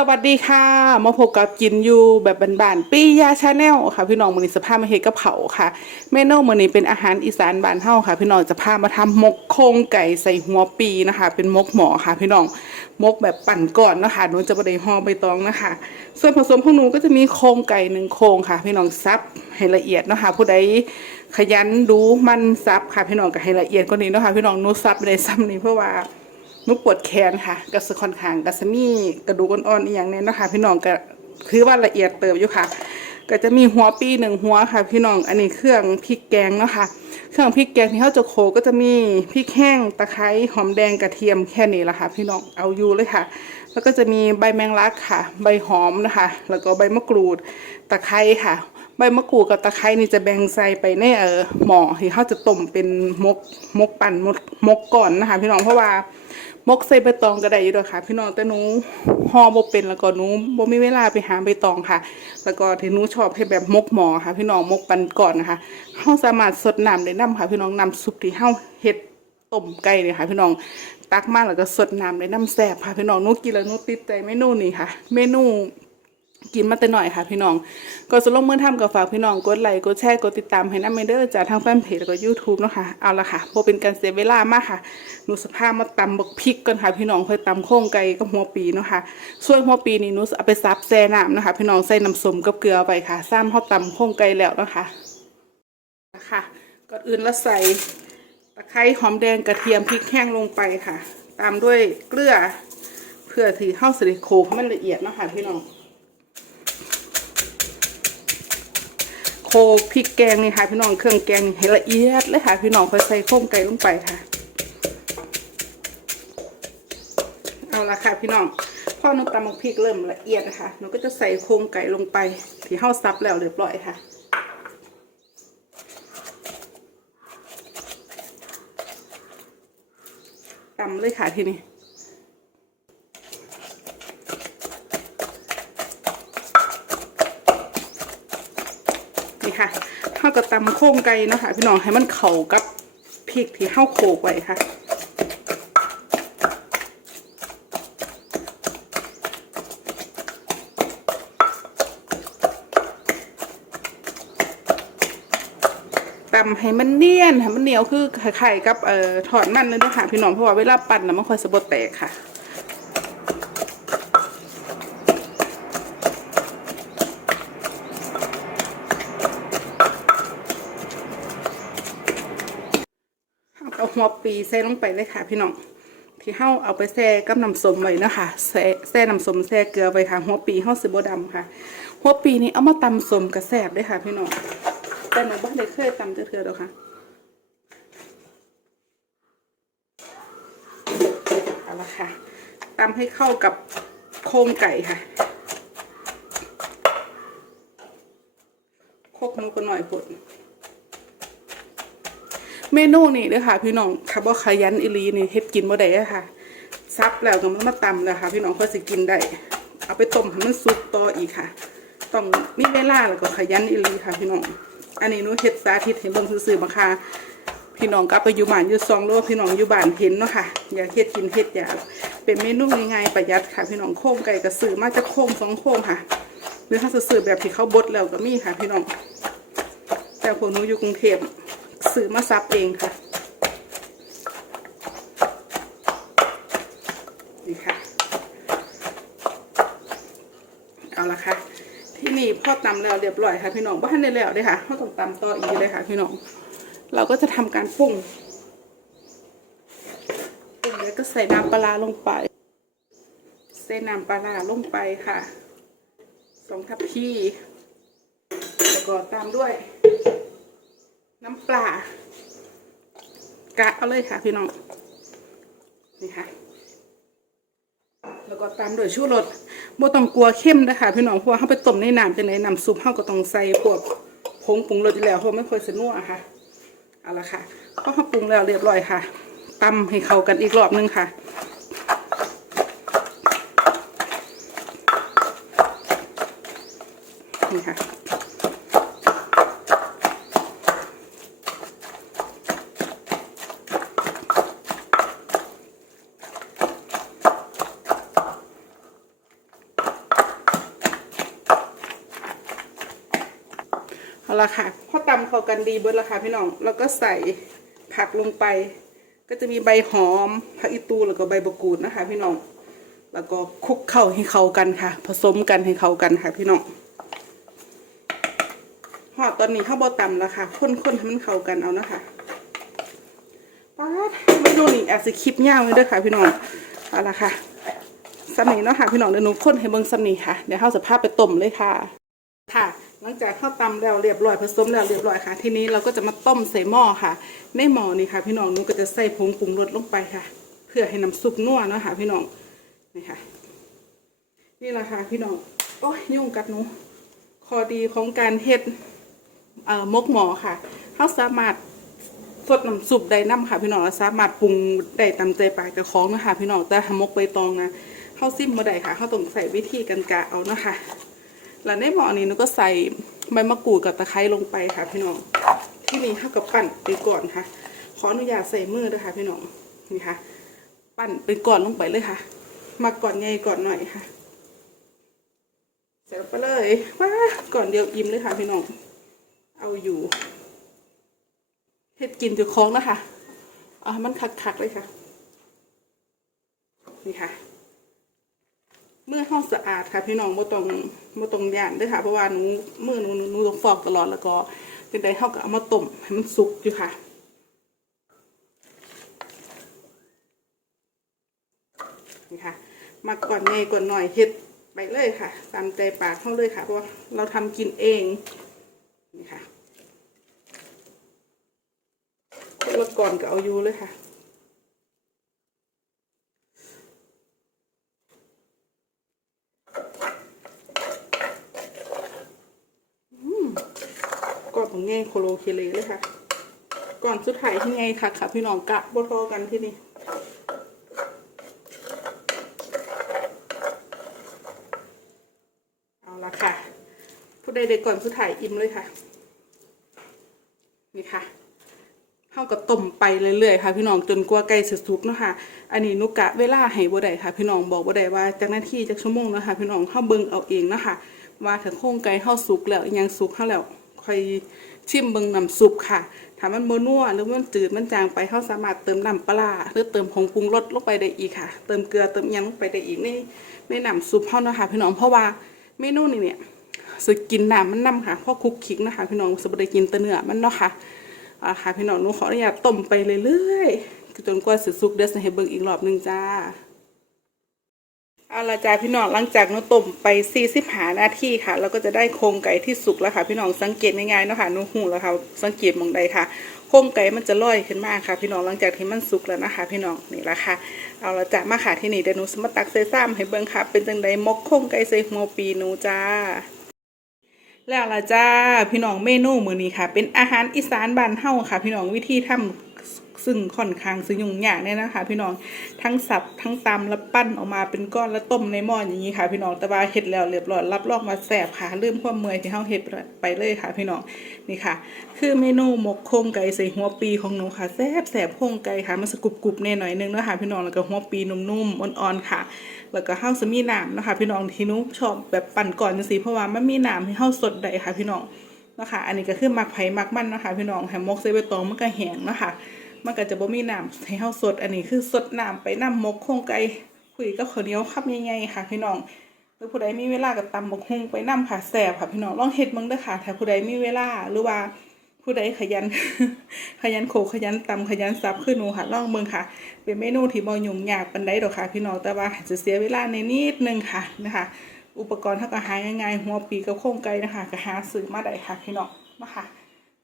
สวัสดีค่ะ มาพบกับกินอยู่แบบบานๆปียาชาแนลค่ะ พี่น้องมือนี้สภาพมาเฮดกับเผาค่ะเมนูมือนี้เป็นอาหารอีสานบานเฮาค่ะ พี่น้องจะพามาทำมกโครงไก่ใส่หัวปีนะคะ เป็นมกหมอค่ะ พี่น้องมกแบบปั่นก่อนนะคะหนูจะบไดห่อใบตองนะคะ ส่วนผสมของหนูก็จะมีโครงไก่หนึ่งโครงค่ะ พี่น้องซับให้ละเอียดนะคะผู้ใดขยันดูมันซับค่ะ พี่น้องก็ให้ละเอียดกว่านี้นะคะพี่น้องหนูซับไม่ได้ซ้ำนี้เพราะว่า นุปวดแขนค่ะกระสค่อนข้างกระสมีกระดูกอ่อนๆอีอย่างเนี้ยนะคะ พี่น้องก็คือว่าละเอียดเติบอยู่ค่ะ ก็จะมีหัวปีหนึ่งหัวค่ะ พี่น้องอันนี้เครื่องพริกแกงเนาะค่ะเครื่องพริกแกงที่เขาจะโขลกก็จะมีพริกแห้งตะไคร้หอมแดงกระเทียมแค่นี้ละค่ะ พี่น้องเอาอยู่เลยค่ะ แล้วก็จะมีใบแมงลักค่ะ ใบหอมนะคะ แล้วก็ใบมะกรูดตะไคร้ค่ะใบมะกรูดกับตะไคร้นี่จะแบ่งใส่ไปในเออหม้อที่เขาจะต้มเป็นมกมกปั่นมกมกก่อนนะคะ พี่น้องเพราะว่า มกใส่ใบตองก็ได้อยู่ด้วยค่ะ พี่น้องแต่หนูห่อบ่เป็นแล้วก็หนูบ่มีเวลาไปหาใบตองค่ะ แล้วก็ที่หนูชอบเฮ็ดแบบมกหมอค่ะ พี่น้องมกปันก่อนนะคะเฮาสามารถสดน้ำได้น้ำค่ะ พี่น้องน้ำซุปที่เฮาเฮ็ดต้มไก่เนี่ยค่ะ พี่น้องตักมาแล้วก็สดน้ำได้น้ำแซ่บค่ะพี่น้องหนูกินแล้วหนูติดใจเมนูนี้ค่ะ เมนู กินมาแต่หน่อยค่ะพี่น้องก็จะลงมือทำกับฝากพี่น้องกดไลค์กดแชร์กดติดตามให้น้ำเมเดอร์จากทางแฟนเพจแล้วก็ยูทูบเนาะค่ะเอาละค่ะโบเป็นการเสียเวลามากค่ะหนูสภาพมาตำบักพริกก่อนค่ะพี่น้องเคยตำโค้งไก่กับหัวปีเนาะค่ะส่วนหัวปีนี่หนูเอาไปซับแซ่น้ำนะคะ พี่น้องใส่น้ำส้มกับเกลือไปค่ะซ้ำเขาตำโค้งไก่แล้วนะคะนะคะก่อนอื่นแล้วใส่ตะไคร้หอมแดงกระเทียมพริกแห้งลงไปค่ะ ตามด้วยเกลือเพื่อที่เข้าสิริโคกให้มันละเอียดนะคะพี่น้อง โคลก พริกแกงนี่ค่ะพี่น้องเครื่องแกงนี่ให้ละเอียดเลยค่ะพี่น้องค่อยใส่โค้งไก่ลงไปค่ะ เอาละค่ะพี่น้องพอหนูตำมักพริกเริ่มละเอียดนะคะหนูก็จะใส่โครงไก่ลงไปที่เห่าซับแล้วเรียบร้อยค่ะตำเลยค่ะทีนี้ ค่ะเท่ากับตำโค้งไก่เนาะคะพี่น้องให้มันเข้ากับพริกที่เข้าโขลกไว้ค่ะตำให้มันเนียนให้มันเหนียวคือไข่กับเอ่อถอดมันเลยนะคะพี่น้องเพราะว่าเวลาปั่นนะมันค่อยสะบดแตกค่ะ เอาหัวปีใส่ลงไปเลยค่ะ พี่น้องที่เฮาเอาไปแช่กับน้ำส้มไว้นะคะแช่แช่น้ำส้มแช่เกลือไว้ค่ะหัวปีเฮาสิบ่ดำค่ะ หัวปีนี้เอามาตำส้มกระแสบได้ค่ะ พี่น้องแต่หนูบ่ได้เคยตำจะเทื่อดอกค่ะเอาละค่ะตำให้เข้ากับโครงไก่ค่ะโคกหนูก็หน่อยพด เมนูนี่เด้อค่ะ พี่น้องถ้าบ่ขยันอีลีนี่เฮ็ดกินบ่ได้ค่ะซับแล้วก็มันมาตำแล้วค่ะ พี่น้องเพื่อสิกินได้เอาไปต้มให้มันสุกต่ออีกค่ะ ต้องมีเวลาแล้วก็ขยันอีลีค่ะ พี่น้องอันนี้หนูเฮ็ดสาธิตให้เบิ่งซื่อๆบางค่ะพี่น้องกลับไปอยู่บ้านอยู่ซองโลพี่น้องอยู่บ้านเห็นเนาะค่ะอยากเฮ็ดกินเฮ็ดอยากเป็นเมนูง่ายๆประหยัดค่ะ พี่น้องโค้งไก่ก็ซื้อมาจากโค้งสองโค้งค่ะหรือถ้าจะซื้อแบบที่เขาบดแล้วก็มีค่ะ พี่น้องแต่พวกหนูอยู่กรุงเทพ ซื้อมาซับเองค่ะ นี่ค่ะ เอาละค่ะ ที่นี่พ่อตำแล้วเรียบร้อยค่ะพี่น้องบ้านได้แล้วเด้ค่ะเขาต้องตำต่ออีกเลยค่ะพี่น้อง เราก็จะทำการปรุงปรุงแล้วก็ใส่น้ำปลาลงไป ใส่น้ำปลาร้าลงไปค่ะสองทัพพีแล้วก็ตามด้วย น้ำปลากะเอาเลยค่ะพี่น้อง นี่ค่ะ แล้วก็ตามด้วยชูรสบ่ต้องกลัวเข้มนะคะพี่น้องเพราะว่าเขาไปต้มในน้ำจังไดน้ำซุปเขาก็ต้องใส่พวกผงปรุงรสอยู่แล้วเพราะไม่ค่อยสนัวค่ะ เอาละค่ะพอเขาปรุงแล้วเรียบร้อยค่ะตำให้เข้ากันอีกรอบนึงค่ะ ละค่ะพอตำเข้ากันดีเบิดละค่ะพี่น้องแล้วก็ใส่ผักลงไป ก็จะมีใบหอมผักอีตูแล้วก็ใบมะกรูดนะคะ พี่น้องแล้วก็คลุกเข้าให้เข้ากันค่ะ ผสมกันให้เข้ากันค่ะ พี่น้องหอตอนนี้ข้าวบอตำแล้วค่ะข้นๆให้มันเข้ากันเอานะคะป๊าดไม่ดูนี่อาจจะคลิปยาวเลยด้อค่ะ พี่น้องเอาละค่ะสำนีเนาะค่ะพี่น้องเดี๋ยวหนูข้นให้เบิ่งสำนีค่ะเดี๋ยวเข้าสภาพไปต้มเลยค่ะ ค่ะ หลังจากข้าวตำแล้วเรียบร้อยผสมแล้วเรียบร้อยค่ะ ทีนี้เราก็จะมาต้มใส่หม้อค่ะ ในหม้อนี่ค่ะ พี่น้องหนูก็จะใส่ผงปรุงรสลงไปค่ะ เพื่อให้น้ำซุปนัวเนาะค่ะพี่น้องนี่ค่ะ นี่แหละค่ะพี่น้องโอ้ยยุ่งกัดหนูข้อดีของการเฮ็ดเอ่อมกหมอค่ะเขาสามารถสดน้ำซุปได้น้ำค่ะ พี่น้องสามารถปรุงได้ตามใจปากเจ้าของนะคะพี่น้องแต่ทำมกใบตองนะเขาซิมบ่ได้ค่ะ เขาต้องใส่วิธีกันกะเอานะคะ แล้วในหม้อนี้หนูก็ใส่ใบมะกรูดกับตะไคร้ลงไปค่ะ พี่น้อง ที่นี่เท่ากับปั่นไปก่อนค่ะ ขออนุญาตใส่มือด้วยค่ะ พี่น้อง นี่ค่ะ ปั่นไปก่อนลงไปเลยค่ะ มาก่อนใหญ่ก่อนหน่อยค่ะเสร็จไปเลยว้าก่อนเดียวอิ่มเลยค่ะพี่น้อง เอาอยู่เฮ็ดกินจะคล้องนะคะเอามันคักๆเลยค่ะ นี่ค่ะ มื่อห้องสะอาดค่ะพี่น้องบ่ต้องบ่ต้องย่านด้วยค่ะเพราะว่าหนูมือหนูหนูต้องฟอกตลอดแล้วก็เป็นไดเฮาก็เอามาต้มให้มันสุกอยู่ค่ะนี่ค่ะมาก่อนใหญ่ก่อนหน่อยเฮ็ดไปเลยค่ะ ตามใจปากเขาเลยค่ะเพราะเราทำกินเองนี่ค่ะแล้วก่อนก็เอาอยู่เลยค่ะ ของไงโคโลเคเลเลยค่ะ ก่อนสุดท้ายที่ไงค่ะค่ะ พี่น้องกะบทอกันที่นี่เอาละค่ะผู้ใดเด็กก่อนสุดท้ายอิ่มเลยค่ะ นี่ค่ะเข้ากับต้มไปเรื่อยๆค่ะพี่น้องจนกว่าไก่สุสุกเนาะค่ะ อันนี้นุกะเวลาให้บ่ได้ค่ะ พี่น้องบอกบ่ได้ว่าจากหน้าที่จากชั่วโมงเนาะคะพี่น้องเข้าเบิ่งเอาเองเนาะคะว่าถ้าโครงไก่เข้าสุกแล้วยังสุกเข้าแล้ว ค่อยชิมเบิ่งน้ำซุปค่ะ ถ้ามันบ่นัวหรือมันจืดมันจางไปเข้าสามารถเติมน้ำปลาหรือเติมผงปรุงรสลงไปได้อีกค่ะ เติมเกลือเติมยังลงไปได้อีกในในน้ำซุปเฮาเนาะค่ะพี่น้องเพราะว่าเมนูนี้เนี่ยสกินน้ำมันนํค่ะเพราะคลุกคลิกนะคะพี่น้องสบ่ได้กินแต่เนื้อมันเนาะค่ะอ่าค่ะพี่น้องหนูขออนุญาตต้มไปเรื่อยๆจนกว่าสิสุกเดี๋ยวจะให้เบิ่งอีกรอบหนึงจ้า เอาละจ้าพี่น้องหลังจากหนูต้มไป40หานาทีค่ะ แล้วก็จะได้โครงไก่ที่สุกแล้วค่ะ พี่น้องสังเกตง่ายๆเนาะค่ะหนูหูแล้วค่ะ สังเกตมองใดค่ะ โครงไก่มันจะลอยขึ้นมาค่ะ พี่น้องหลังจากที่มันสุกแล้วนะคะ พี่น้องนี่ละค่ะ เอาละจ้ามาค่ะที่นี่เดี๋ยวหนูสมตักใส่ซ้ำให้เบิ่งค่ะ เป็นจังไดมกโครงไก่ใส่หัวปีหนูจ้าแล้วละจ้าพี่น้องเมนูมื้อนี้ค่ะ เป็นอาหารอีสานบ้านเฮาค่ะ พี่น้องวิธีทำ ซึ่งค่อนข้างซึ่งยุ่งยากเนี่ยนะคะ พี่น้องทั้งสับทั้งตำแล้วปั้นออกมาเป็นก้อนแล้วต้มในหม้ออย่างนี้ค่ะ พี่น้องแต่ว่าเฮ็ดแล้วเรียบร้อยรับรองมาแสบค่ะลืมความเมื่อยที่เฮาเฮ็ดไปเลยค่ะ พี่น้องนี่ค่ะ คือเมนูหมกโครงไก่ใส่หัวปีของหนูค่ะแซบแสบโครงไก่ค่ะมันสกรุบกรุบๆแน่หน่อยนึงเนาะคะพี่น้องแล้วก็หัวปีนุ่มๆอ่อนๆค่ะ แล้วก็ข้าวสมีน้ำนะคะ พี่น้องที่นุชอบแบบปั่นก่อนจังซี่เพราะว่ามันมีน้ำให้ข้าวสดได้ค่ะ พี่น้องนะคะ อันนี้ก็คือมักไผ่มักมันนะคะ พี่น้องแฮมมกใส่ใบตองมันก็แห้งนะคะ มันก็จะบ่มีน้ำให้ข้าวสดอันนี้คือสดน้ำไปน้ำมกโครงไก่คุยกับข้าวเหนียวคับใหญ่ๆค่ะพี่น้องหรือผู้ใดมีเวลาก็ตำบกฮุ่งไปน้ำค่ะแซ่บค่ะพี่น้องลองเฮ็ดเบิ่งเด้อค่ะถ้าผู้ใดมีเวลาหรือว่าผู้ใดขยัน ขยันโขขยันตำขยันซับคือหนูค่ะลองเบิ่งค่ะ เป็นเมนูที่บ่ยุ่งยากปานใดดอกค่ะ พี่น้องแต่ว่าจะเสียเวลาในนิดนึงค่ะนะคะ อุปกรณ์ถ้าก็หาง่ายๆหัวปีกับโครงไก่นะคะก็หาซื้อมาได้ค่ะพี่น้องนะคะ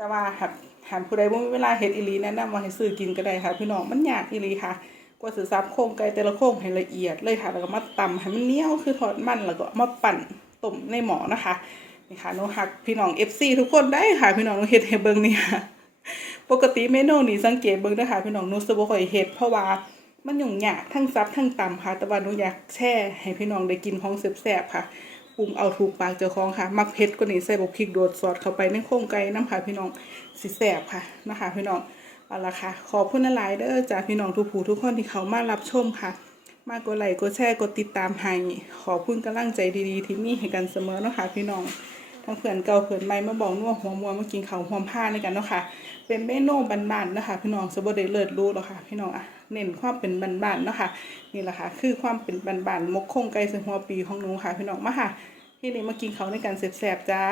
แต่ว่าหากหากผู้ใดบ่มีเวลาเฮ็ดอีหลีแนะนำว่าให้ซื้อกินก็ได้ค่ะ พี่น้องมันยากอีหลีค่ะ กว่าสิสับโครงไก่แต่ละโครงให้ละเอียดเลยค่ะ แล้วก็มาตำให้มันเหนียวคือทอดมันแล้วก็มาปั่นต้มในหม้อนะคะนี่ค่ะหนูหักพี่น้อง FC ทุกคนได้ค่ะ พี่น้องหนูเฮ็ดให้เบิ่งนี่ค่ะปกติเมนูนี้สังเกตเบิ่งเด้ค่ะพี่น้องหนูสิบ่ค่อยเฮ็ดเพราะว่ามันยุ่งยากทั้งซับทั้งตำค่ะ แต่ว่าหนูอยากแช่ให้พี่น้องได้กินของแซ่บๆค่ะ รุงเอาถูกปากเจ้าของค่ะ มักเผ็ดกว่านี้ใส่บกพริกโดดซอสเข้าไปในโครงไก่น้ำค่ะพี่น้องสิแซ่บค่ะนะคะพี่น้องเอาละค่ะ ขอบคุณหลายเด้อจากพี่น้องทุกผู้ทุกคนที่เขามารับชมค่ะ มากกดไลค์กดแชร์กดติดตามให้ขอบคุณกำลังใจดีๆ ที่มีให้กันเสมอเนาะค่ะพี่น้องทั้งเพื่อนเก่าเพื่อนใหม่มาบอกนัวหัวมัวมากินข้าหอมผ้าในกันเนาะค่ะ เป็นเมนูบานๆนะคะพี่น้องสบได้เลิศรู้หรอกค่ะ พี่น้องอะ เน้นความเป็นบ้านๆเนาะค่ะนี่แหละค่ะคือความเป็นบ้านๆมกคงไก่ใส่หัวปีของหนูค่ะพี่น้องมาค่ะที่นี่มากินเขาในการเสียบๆจ้า